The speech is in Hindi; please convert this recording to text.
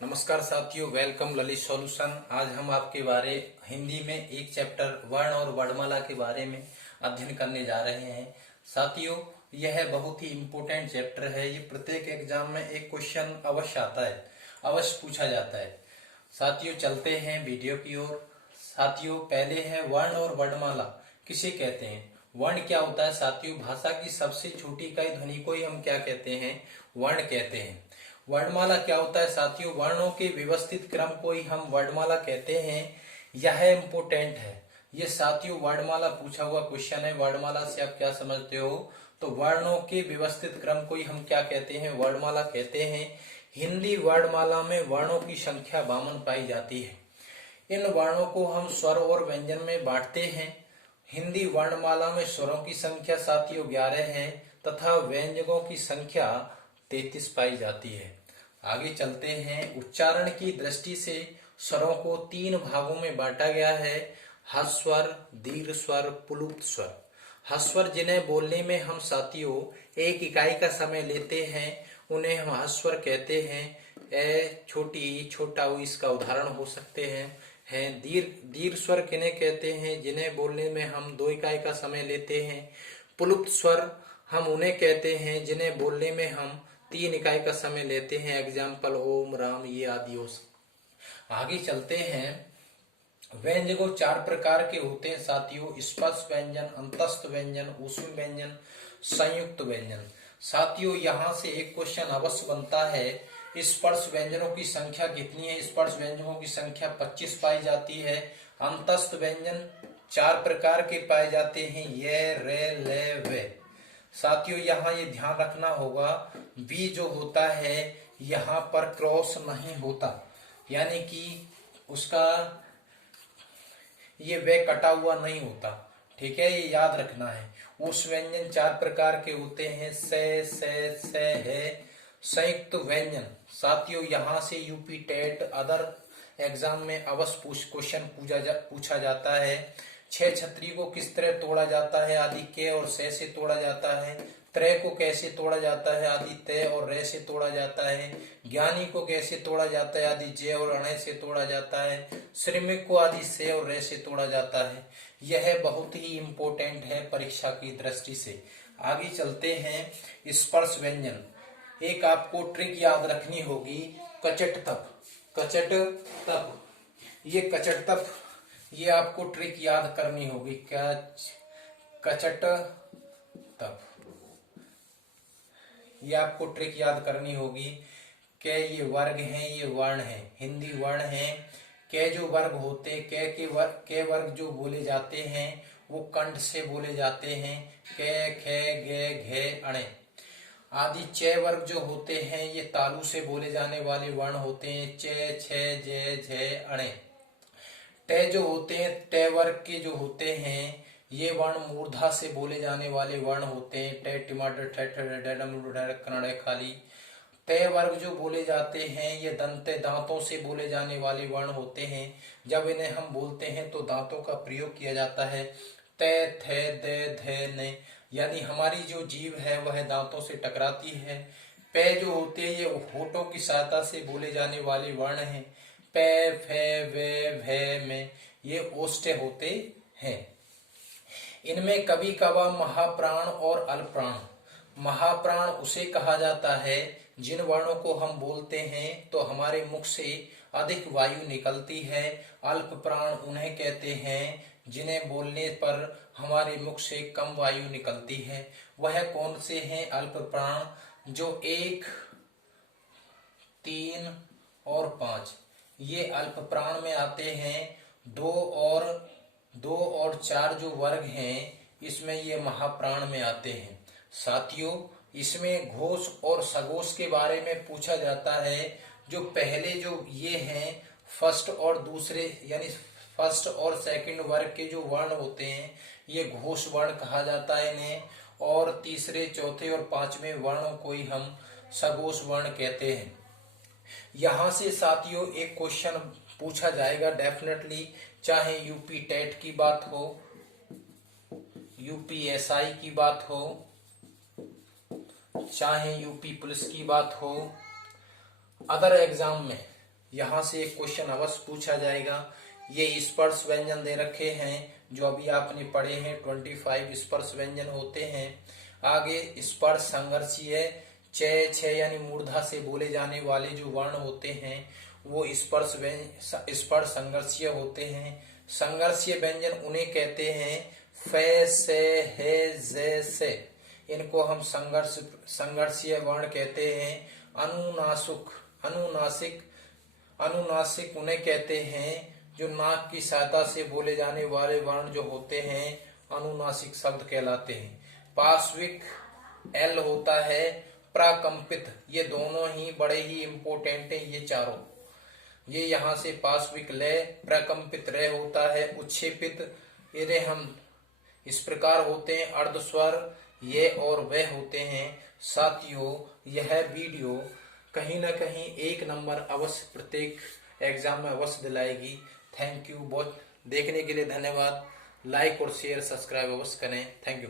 नमस्कार साथियों, वेलकम ललित सॉल्यूशन। आज हम आपके बारे हिंदी में एक चैप्टर वर्ण और वर्णमाला के बारे में अध्ययन करने जा रहे हैं। साथियों, यह बहुत ही इम्पोर्टेंट चैप्टर है। ये प्रत्येक एग्जाम में एक क्वेश्चन अवश्य आता है, अवश्य पूछा जाता है। साथियों, चलते हैं वीडियो की ओर। साथियों, पहले है वर्ण और वर्णमाला किसे कहते हैं। वर्ण क्या होता है साथियों? भाषा की सबसे छोटी इकाई ध्वनि को ही हम क्या कहते हैं? वर्ण कहते हैं। वर्णमाला क्या होता है साथियों? वर्णों के व्यवस्थित क्रम को ही हम वर्णमाला कहते हैं। यह इम्पोर्टेंट है। ये साथियों वर्णमाला पूछा हुआ क्वेश्चन है। वर्णमाला से आप क्या समझते हो? तो वर्णों के व्यवस्थित क्रम को ही हम क्या कहते हैं? वर्णमाला कहते हैं। हिंदी वर्णमाला में वर्णों की संख्या 52 पाई जाती है। इन वर्णों को हम स्वर और व्यंजन में बांटते हैं। हिंदी वर्णमाला में स्वरों की संख्या साथियों 11 है तथा व्यंजकों की संख्या 33 पाई जाती है। आगे चलते हैं। उच्चारण की दृष्टि से स्वरों को 3 भागों में बांटा गया है: ह्रस्वर, दीर्घ स्वर, प्लुत स्वर। ह्रस्वर जिन्हें बोलने में हम साथियों एक इकाई का समय लेते हैं, उन्हें हम ह्रस्वर कहते हैं। ए, छोटी, छोटा ऊ इसका उदाहरण हो सकते हैं। दीर्घ स्वर किन्हें कहते हैं? जिन्हें बोलने में हम 2 इकाई का समय लेते हैं। प्लुत स्वर हम उन्हें कहते हैं जिन्हें बोलने में हम 3 इकाई का समय लेते हैं। एग्जाम्पल ओम, राम, ये आदि हो सकते। आगे चलते हैं। व्यंजकों 4 प्रकार के होते हैं साथियों: स्पर्श व्यंजन, अंतस्थ व्यंजन, ऊष्म व्यंजन, संयुक्त व्यंजन। साथियों, यहाँ से एक क्वेश्चन अवश्य बनता है, स्पर्श व्यंजनों की संख्या कितनी है? स्पर्श व्यंजनों की संख्या 25 पाई जाती है। अंतस्थ व्यंजन 4 प्रकार के पाए जाते हैं: ये, रे, ले, वे। साथियों, यहाँ ये ध्यान रखना होगा, वी जो होता है यहाँ पर क्रॉस नहीं होता, यानी कि उसका ये वे कटा हुआ नहीं होता। ठीक है, ये याद रखना है। उस व्यंजन 4 प्रकार के होते हैं: से है। संयुक्त व्यंजन साथियों, यहाँ से यूपी टेट अदर एग्जाम में अवश्य क्वेश्चन पूछा जाता है। 6 छतरी को किस तरह तोड़ा जाता है? आदि के और से तोड़ा जाता है। त्रय को कैसे तोड़ा जाता है? आदि तय और रे से तोड़ा जाता है। ज्ञानी को कैसे तोड़ा जाता है? आदि जय और अणय से तोड़ा जाता है। श्रमिक को आदि से और रे से तोड़ा जाता है। यह बहुत ही इम्पोर्टेंट है परीक्षा की दृष्टि से। आगे चलते हैं। स्पर्श व्यंजन, एक आपको ट्रिक याद रखनी होगी, कचट तप। कचट तप, ये कचट तप, ये आपको ट्रिक याद करनी होगी। कचट तप, ये आपको ट्रिक याद करनी होगी। के ये वर्ग हैं, ये वर्ण हैं, हिंदी वर्ण हैं। के जो वर्ग होते हैं, के वर्ग जो बोले जाते हैं वो कंठ से बोले जाते हैं: के, खे, गे, घे, अणे। आदि च वर्ग जो होते हैं ये तालु से बोले जाने वाले वर्ण होते हैं: चे, छे, जे, झे, अणे। टे जो होते हैं, टे वर्ग के जो होते हैं ये वर्ण मूर्धा से बोले जाने वाले वर्ण होते हैं: टे, टमाटर, कन्नड़, खाली। तय वर्ग जो बोले जाते हैं ये दंते, दांतों से बोले जाने वाले वर्ण होते हैं। जब इन्हें हम बोलते हैं तो दांतों का प्रयोग किया जाता है: तय, थे, दे, धे, ने। यानी हमारी जो जीभ है वह दांतों से टकराती है। पे जो होते हैं ये होठों की सहायता से बोले जाने वाले वर्ण हैं: पे, फे, वे, भे, में। ये ओष्ठ्य होते हैं। इनमें कभी कभार महाप्राण और अल्पप्राण। महाप्राण उसे कहा जाता है जिन वर्णों को हम बोलते हैं तो हमारे मुख से अधिक वायु निकलती है। अल्प प्राण उन्हें कहते हैं जिन्हें बोलने पर हमारे मुख से कम वायु निकलती है। वह कौन से हैं अल्प प्राण? जो 1, 3 और 5 ये अल्प प्राण में आते हैं। 2 और 4 जो वर्ग हैं इसमें ये महाप्राण में आते हैं। साथियों, इसमें घोष और सघोष के बारे में पूछा जाता है। जो पहले जो ये हैं फर्स्ट और दूसरे यानी फर्स्ट और सेकंड वर्ग के जो वर्ण होते हैं ये घोष वर्ण कहा जाता है इन्हें, और तीसरे, चौथे और 5वें वर्णों को ही हम सघोष वर्ण कहते हैं। यहाँ से साथियों एक क्वेश्चन पूछा जाएगा डेफिनेटली, चाहे यूपी टेट की बात हो, यूपीएसआई की बात हो, चाहे यूपी पुलिस की बात हो, अदर एग्जाम में यहाँ से एक क्वेश्चन अवश्य पूछा जाएगा। ये स्पर्श व्यंजन दे रखे हैं जो अभी आपने पढ़े हैं, 25 स्पर्श व्यंजन होते हैं। आगे स्पर्श संघर्षीय च छ यानी मूर्धा से बोले जाने वाले जो वर्ण होते हैं वो स्पर्श संघर्षीय होते हैं। संघर्षीय व्यंजन उन्हें कहते हैं फे से हे जे से, इनको हम संघर्षीय वर्ण कहते हैं। अनुनासिक उन्हें कहते हैं जो नाक की सहायता से बोले जाने वाले वर्ण जो होते हैं अनुनासिक शब्द कहलाते हैं। पार्श्विक एल होता है, प्राकंपित, ये दोनों ही बड़े ही इम्पोर्टेंट हैं ये चारों। ये यहाँ से पार्श्विक ल, प्रकंपित र होता है, उच्छेपित इन्हें हम इस प्रकार होते हैं, अर्धस्वर ये और वह होते हैं। साथियों यह वीडियो कहीं ना कहीं 1 नंबर अवश्य प्रत्येक एग्जाम में अवश्य दिलाएगी। थैंक यू, बहुत देखने के लिए धन्यवाद। लाइक और शेयर सब्सक्राइब अवश्य करें। Thank you.